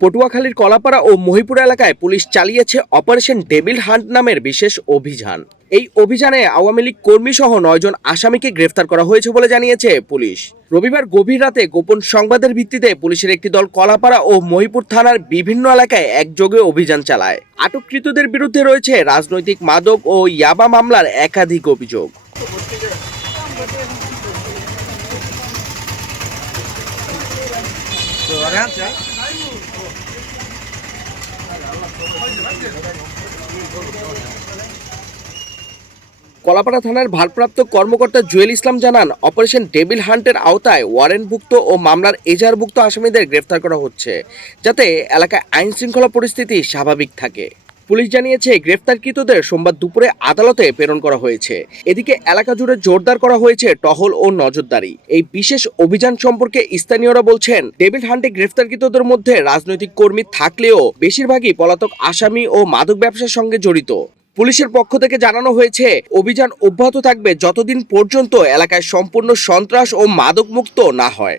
পটুয়াখালীর কলাপাড়া ও মহিপুর এলাকায় পুলিশ চালিয়েছে অপারেশন ডেভিল হান্ট নামের বিশেষ অভিযান। এই অভিযানে আওয়ামী লীগ কর্মী সহ নয়জন আসামিকে গ্রেফতার করা হয়েছে বলে জানিয়েছে পুলিশ। রবিবার গভীর রাতে গোপন সংবাদের ভিত্তিতে পুলিশের একটি দল কলাপাড়া ও মহিপুর থানার বিভিন্ন এলাকায় একযোগে অভিযান চালায়। আটককৃতদের বিরুদ্ধে রয়েছে রাজনৈতিক মাদক ও ইয়াবা মামলার একাধিক অভিযোগ। কলাপাড়া থানার ভারপ্রাপ্ত কর্মকর্তা জুয়েল ইসলাম জানান, অপারেশন ডেবিল হান্টের আওতায় ওয়ারেন্টভুক্ত ও মামলার এজাহারভুক্ত আসামিদের গ্রেফতার করা হচ্ছে, যাতে এলাকায় আইন শৃঙ্খলা পরিস্থিতি স্বাভাবিক থাকে। পুলিশ জানিয়েছে, গ্রেফতারকৃতদের সোমবার দুপুরে আদালতে প্রেরণ করা হয়েছে। এদিকে এলাকা জুড়ে জোরদার করা হয়েছে টহল ও নজরদারি। এই বিশেষ অভিযান সম্পর্কে স্থানীয়রা বলছেন ডেভিল হান্টে গ্রেফতারকৃতদের মধ্যে রাজনৈতিক কর্মী থাকলেও বেশিরভাগই পলাতক আসামি ও মাদক ব্যবসার সঙ্গে জড়িত। পুলিশের পক্ষ থেকে জানানো হয়েছে, অভিযান অব্যাহত থাকবে যতদিন পর্যন্ত এলাকায় সম্পূর্ণ সন্ত্রাস ও মাদক মুক্ত না হয়।